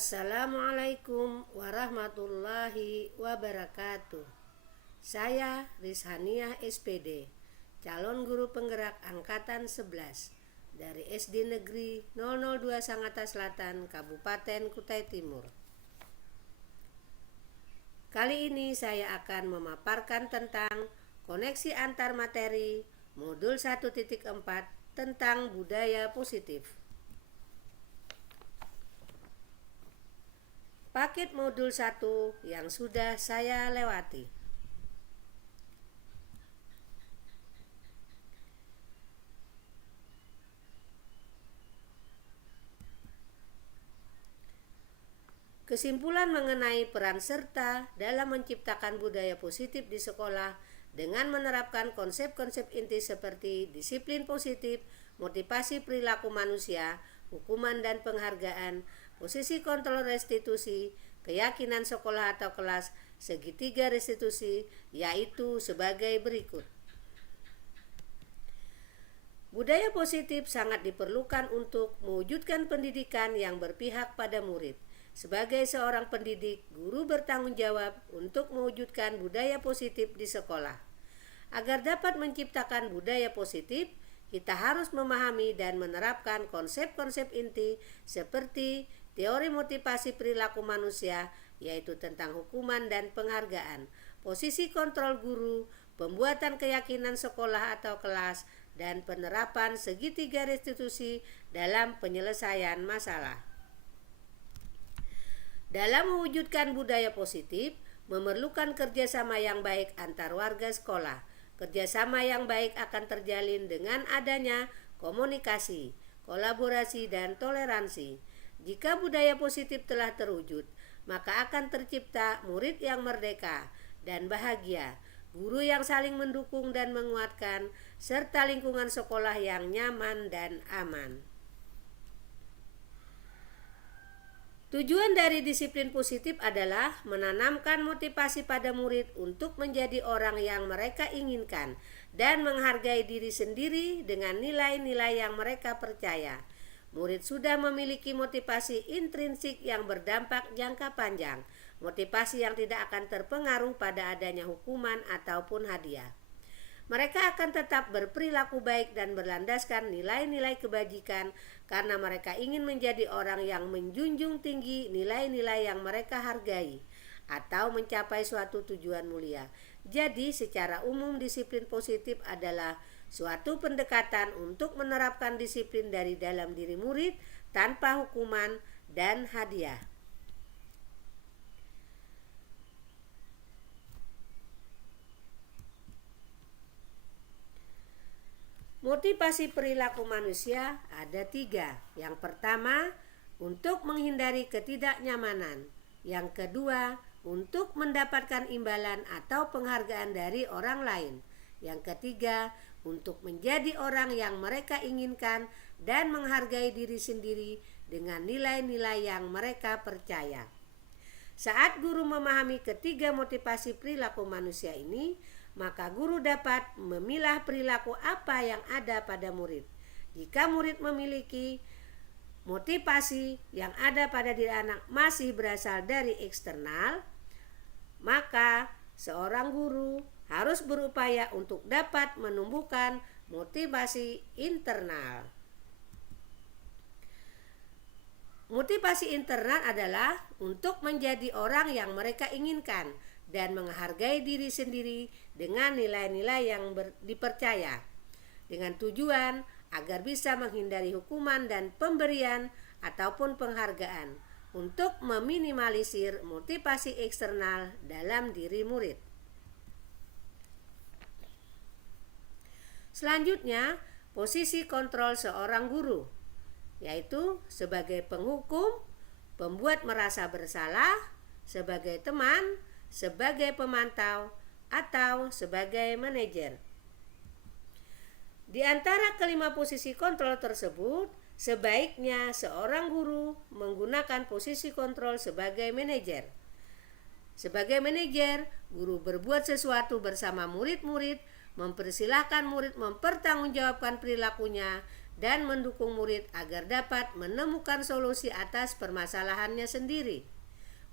Assalamualaikum warahmatullahi wabarakatuh. Saya Rizhaniah SPD, calon guru penggerak angkatan 11 dari SD Negeri 002 Sangatta Selatan, Kabupaten Kutai Timur. Kali ini saya akan memaparkan tentang koneksi antar materi modul 1.4 tentang budaya positif. Paket modul 1 yang sudah saya lewati. Kesimpulan mengenai peran serta dalam menciptakan budaya positif di sekolah dengan menerapkan konsep-konsep inti seperti disiplin positif, motivasi perilaku manusia, hukuman dan penghargaan, posisi kontrol restitusi, keyakinan sekolah atau kelas, segitiga restitusi, yaitu sebagai berikut. Budaya positif sangat diperlukan untuk mewujudkan pendidikan yang berpihak pada murid. Sebagai seorang pendidik, guru bertanggung jawab untuk mewujudkan budaya positif di sekolah. Agar dapat menciptakan budaya positif, kita harus memahami dan menerapkan konsep-konsep inti seperti teori motivasi perilaku manusia, yaitu tentang hukuman dan penghargaan, posisi kontrol guru, pembuatan keyakinan sekolah atau kelas, dan penerapan segitiga restitusi dalam penyelesaian masalah. Dalam mewujudkan budaya positif, memerlukan kerjasama yang baik antar warga sekolah. Kerjasama yang baik akan terjalin dengan adanya komunikasi, kolaborasi, dan toleransi. Jika budaya positif telah terwujud, maka akan tercipta murid yang merdeka dan bahagia, guru yang saling mendukung dan menguatkan, serta lingkungan sekolah yang nyaman dan aman. Tujuan dari disiplin positif adalah menanamkan motivasi pada murid untuk menjadi orang yang mereka inginkan dan menghargai diri sendiri dengan nilai-nilai yang mereka percaya. Murid sudah memiliki motivasi intrinsik yang berdampak jangka panjang, motivasi yang tidak akan terpengaruh pada adanya hukuman ataupun hadiah. Mereka akan tetap berperilaku baik dan berlandaskan nilai-nilai kebajikan karena mereka ingin menjadi orang yang menjunjung tinggi nilai-nilai yang mereka hargai atau mencapai suatu tujuan mulia. Jadi secara umum disiplin positif adalah suatu pendekatan untuk menerapkan disiplin dari dalam diri murid tanpa hukuman dan hadiah. Motivasi perilaku manusia ada 3. Yang pertama, untuk menghindari ketidaknyamanan. Yang kedua, untuk mendapatkan imbalan atau penghargaan dari orang lain. Yang ketiga, untuk menjadi orang yang mereka inginkan dan menghargai diri sendiri dengan nilai-nilai yang mereka percaya. Saat guru memahami ketiga motivasi perilaku manusia ini, maka guru dapat memilah perilaku apa yang ada pada murid. Jika murid memiliki motivasi yang ada pada diri anak masih berasal dari eksternal, maka seorang guru harus berupaya untuk dapat menumbuhkan motivasi internal. Motivasi internal adalah untuk menjadi orang yang mereka inginkan dan menghargai diri sendiri dengan nilai-nilai yang dipercaya, dengan tujuan agar bisa menghindari hukuman dan pemberian ataupun penghargaan untuk meminimalisir motivasi eksternal dalam diri murid. Selanjutnya, posisi kontrol seorang guru, yaitu sebagai penghukum, pembuat merasa bersalah, sebagai teman, sebagai pemantau, atau sebagai manajer. Di antara kelima posisi kontrol tersebut, sebaiknya seorang guru menggunakan posisi kontrol sebagai manajer. Sebagai manajer, guru berbuat sesuatu bersama murid-murid, mempersilahkan murid mempertanggungjawabkan perilakunya dan mendukung murid agar dapat menemukan solusi atas permasalahannya sendiri.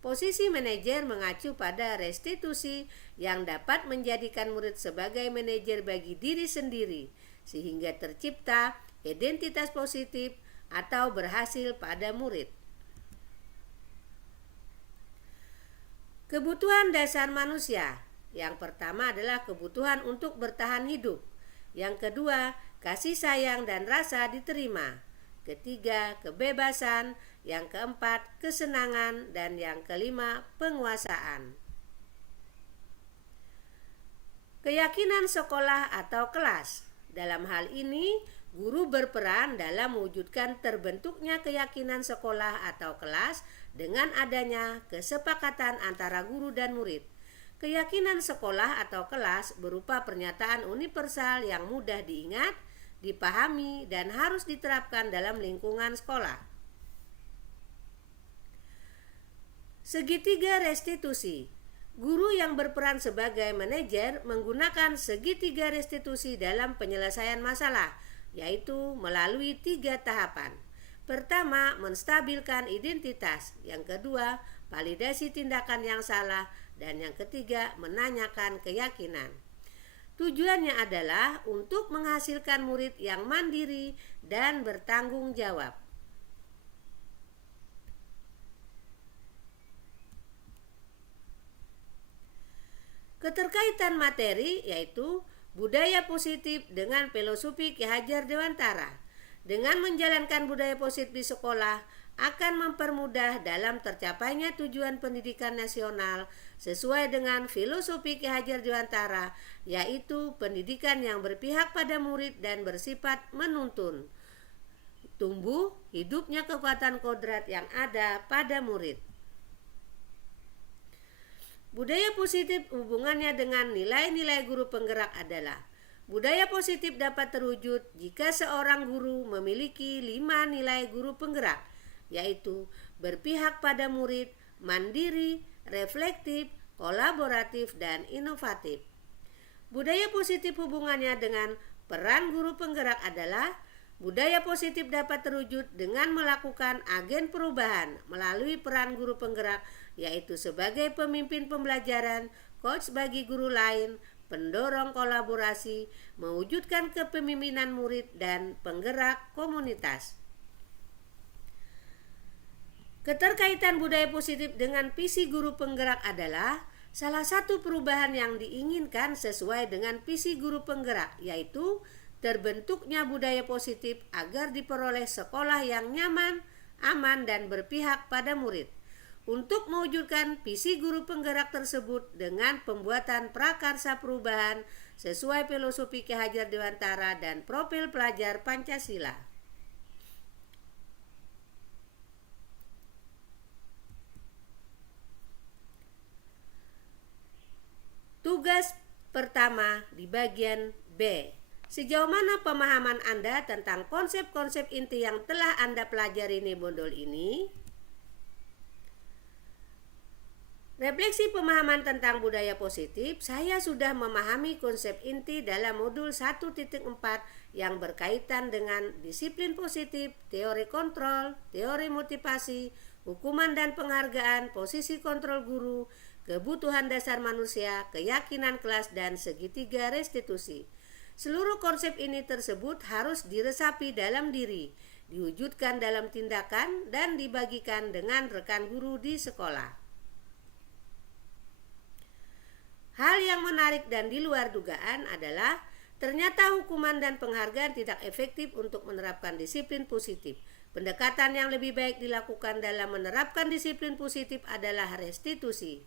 Posisi manajer mengacu pada restitusi yang dapat menjadikan murid sebagai manajer bagi diri sendiri, sehingga tercipta identitas positif atau berhasil pada murid. Kebutuhan dasar manusia. Yang pertama adalah kebutuhan untuk bertahan hidup. Yang kedua, kasih sayang dan rasa diterima. Ketiga, kebebasan. Yang keempat, kesenangan. Dan yang kelima, penguasaan. Keyakinan sekolah atau kelas. Dalam hal ini, guru berperan dalam mewujudkan terbentuknya keyakinan sekolah atau kelas dengan adanya kesepakatan antara guru dan murid. Keyakinan sekolah atau kelas berupa pernyataan universal yang mudah diingat, dipahami, dan harus diterapkan dalam lingkungan sekolah. Segitiga restitusi. Guru yang berperan sebagai manajer menggunakan segitiga restitusi dalam penyelesaian masalah, yaitu melalui 3 tahapan. Pertama, menstabilkan identitas. Yang kedua, validasi tindakan yang salah. Dan yang ketiga, menanyakan keyakinan. Tujuannya adalah untuk menghasilkan murid yang mandiri dan bertanggung jawab. Keterkaitan materi yaitu budaya positif dengan filosofi Ki Hajar Dewantara. Dengan menjalankan budaya positif di sekolah akan mempermudah dalam tercapainya tujuan pendidikan nasional sesuai dengan filosofi Ki Hajar Dewantara, yaitu pendidikan yang berpihak pada murid dan bersifat menuntun. Tumbuh hidupnya kekuatan kodrat yang ada pada murid. Budaya positif hubungannya dengan nilai-nilai guru penggerak adalah: budaya positif dapat terwujud jika seorang guru memiliki 5 nilai guru penggerak, yaitu berpihak pada murid, mandiri, reflektif, kolaboratif, dan inovatif. Budaya positif hubungannya dengan peran guru penggerak adalah: budaya positif dapat terwujud dengan melakukan agen perubahan melalui peran guru penggerak, yaitu sebagai pemimpin pembelajaran, coach bagi guru lain, pendorong kolaborasi, mewujudkan kepemimpinan murid, dan penggerak komunitas. Keterkaitan budaya positif dengan visi guru penggerak adalah salah satu perubahan yang diinginkan sesuai dengan visi guru penggerak, yaitu terbentuknya budaya positif agar diperoleh sekolah yang nyaman, aman, dan berpihak pada murid. Untuk mewujudkan visi guru penggerak tersebut dengan pembuatan prakarsa perubahan sesuai filosofi Ki Hajar Dewantara dan profil pelajar Pancasila. Tugas pertama di bagian B. Sejauh mana pemahaman Anda tentang konsep-konsep inti yang telah Anda pelajari di modul ini? Refleksi pemahaman tentang budaya positif, saya sudah memahami konsep inti dalam modul 1.4 yang berkaitan dengan disiplin positif, teori kontrol, teori motivasi, hukuman dan penghargaan, posisi kontrol guru, kebutuhan dasar manusia, keyakinan kelas, dan segitiga restitusi. Seluruh konsep ini tersebut harus diresapi dalam diri, diwujudkan dalam tindakan, dan dibagikan dengan rekan guru di sekolah. Hal yang menarik dan di luar dugaan adalah ternyata hukuman dan penghargaan tidak efektif untuk menerapkan disiplin positif. Pendekatan yang lebih baik dilakukan dalam menerapkan disiplin positif adalah restitusi.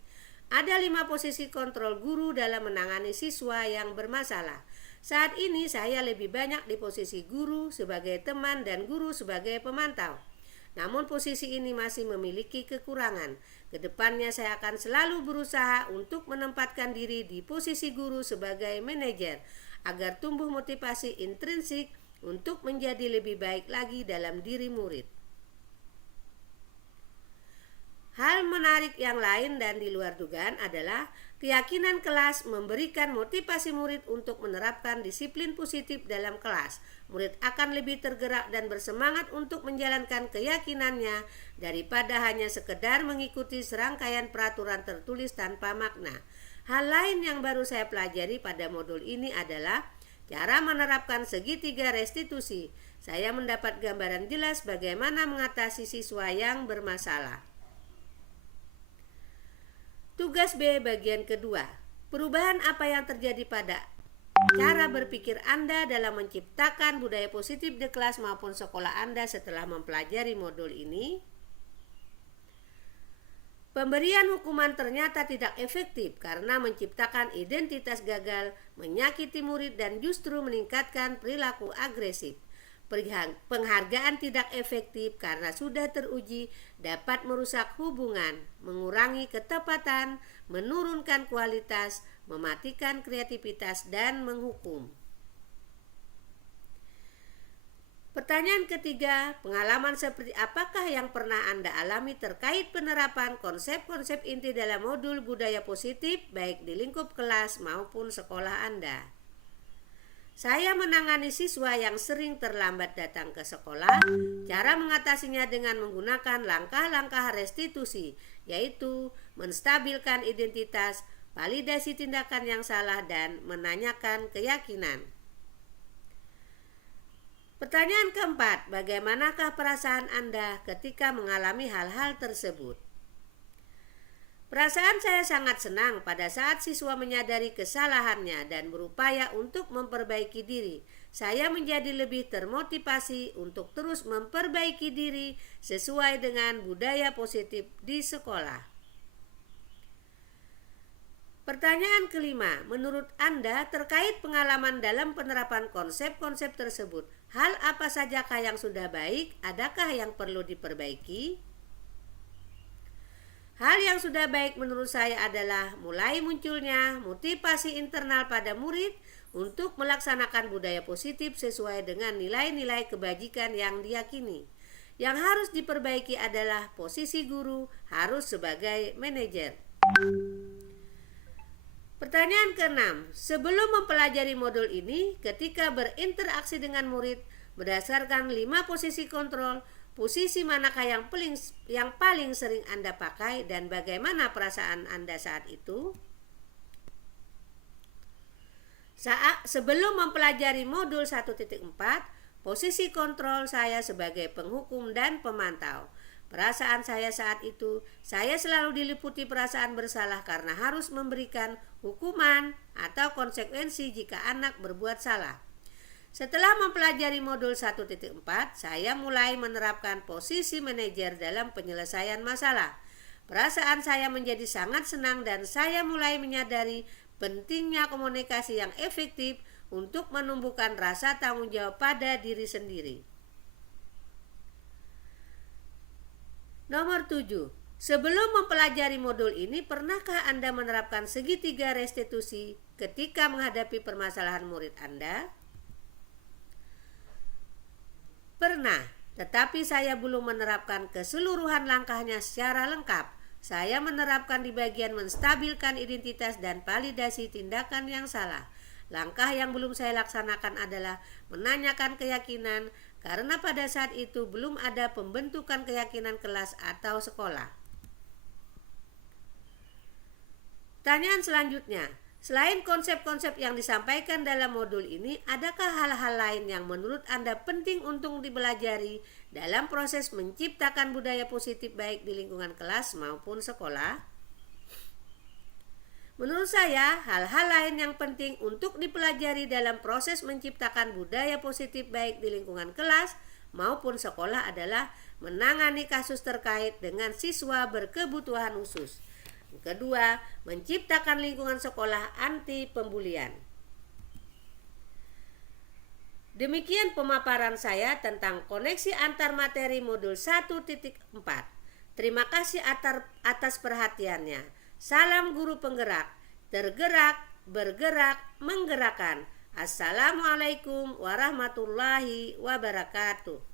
Ada 5 posisi kontrol guru dalam menangani siswa yang bermasalah. Saat ini saya lebih banyak di posisi guru sebagai teman dan guru sebagai pemantau. Namun posisi ini masih memiliki kekurangan. Kedepannya saya akan selalu berusaha untuk menempatkan diri di posisi guru sebagai manajer agar tumbuh motivasi intrinsik untuk menjadi lebih baik lagi dalam diri murid. Hal menarik yang lain dan di luar dugaan adalah keyakinan kelas memberikan motivasi murid untuk menerapkan disiplin positif dalam kelas. Murid akan lebih tergerak dan bersemangat untuk menjalankan keyakinannya daripada hanya sekedar mengikuti serangkaian peraturan tertulis tanpa makna. Hal lain yang baru saya pelajari pada modul ini adalah cara menerapkan segitiga restitusi. Saya mendapat gambaran jelas bagaimana mengatasi siswa yang bermasalah. Tugas B bagian kedua. Perubahan apa yang terjadi pada cara berpikir Anda dalam menciptakan budaya positif di kelas maupun sekolah Anda setelah mempelajari modul ini? Pemberian hukuman ternyata tidak efektif karena menciptakan identitas gagal, menyakiti murid dan justru meningkatkan perilaku agresif. Penghargaan tidak efektif karena sudah teruji dapat merusak hubungan, mengurangi ketepatan, menurunkan kualitas, mematikan kreativitas, dan menghukum. Pertanyaan ketiga, pengalaman seperti apakah yang pernah Anda alami terkait penerapan konsep-konsep inti dalam modul budaya positif baik di lingkup kelas maupun sekolah Anda? Saya menangani siswa yang sering terlambat datang ke sekolah. Cara mengatasinya dengan menggunakan langkah-langkah restitusi, yaitu menstabilkan identitas, validasi tindakan yang salah, dan menanyakan keyakinan. Pertanyaan keempat, bagaimanakah perasaan Anda ketika mengalami hal-hal tersebut? Perasaan saya sangat senang pada saat siswa menyadari kesalahannya dan berupaya untuk memperbaiki diri. Saya menjadi lebih termotivasi untuk terus memperbaiki diri sesuai dengan budaya positif di sekolah. Pertanyaan kelima, menurut Anda terkait pengalaman dalam penerapan konsep-konsep tersebut, hal apa sajakah yang sudah baik, adakah yang perlu diperbaiki? Hal yang sudah baik menurut saya adalah mulai munculnya motivasi internal pada murid untuk melaksanakan budaya positif sesuai dengan nilai-nilai kebajikan yang diyakini. Yang harus diperbaiki adalah posisi guru harus sebagai manajer. Pertanyaan ke-6, sebelum mempelajari modul ini, ketika berinteraksi dengan murid berdasarkan 5 posisi kontrol, posisi manakah yang paling sering Anda pakai dan bagaimana perasaan Anda saat itu? Sebelum mempelajari modul 1.4, posisi kontrol saya sebagai penghukum dan pemantau. Perasaan saya saat itu, saya selalu diliputi perasaan bersalah karena harus memberikan hukuman atau konsekuensi jika anak berbuat salah. Setelah mempelajari modul 1.4, saya mulai menerapkan posisi manajer dalam penyelesaian masalah. Perasaan saya menjadi sangat senang dan saya mulai menyadari pentingnya komunikasi yang efektif untuk menumbuhkan rasa tanggung jawab pada diri sendiri. Nomor 7. Sebelum mempelajari modul ini, pernahkah Anda menerapkan segitiga restitusi ketika menghadapi permasalahan murid Anda? Pernah, tetapi saya belum menerapkan keseluruhan langkahnya secara lengkap. Saya menerapkan di bagian menstabilkan identitas dan validasi tindakan yang salah. Langkah yang belum saya laksanakan adalah menanyakan keyakinan, karena pada saat itu belum ada pembentukan keyakinan kelas atau sekolah. Pertanyaan selanjutnya, selain konsep-konsep yang disampaikan dalam modul ini, adakah hal-hal lain yang menurut Anda penting untuk dipelajari dalam proses menciptakan budaya positif baik di lingkungan kelas maupun sekolah? Menurut saya, hal-hal lain yang penting untuk dipelajari dalam proses menciptakan budaya positif baik di lingkungan kelas maupun sekolah adalah menangani kasus terkait dengan siswa berkebutuhan khusus. Kedua, menciptakan lingkungan sekolah anti pembulian. Demikian pemaparan saya tentang koneksi antar materi modul 1.4. Terima kasih atas perhatiannya. Salam guru penggerak, tergerak, bergerak, menggerakkan. Assalamualaikum warahmatullahi wabarakatuh.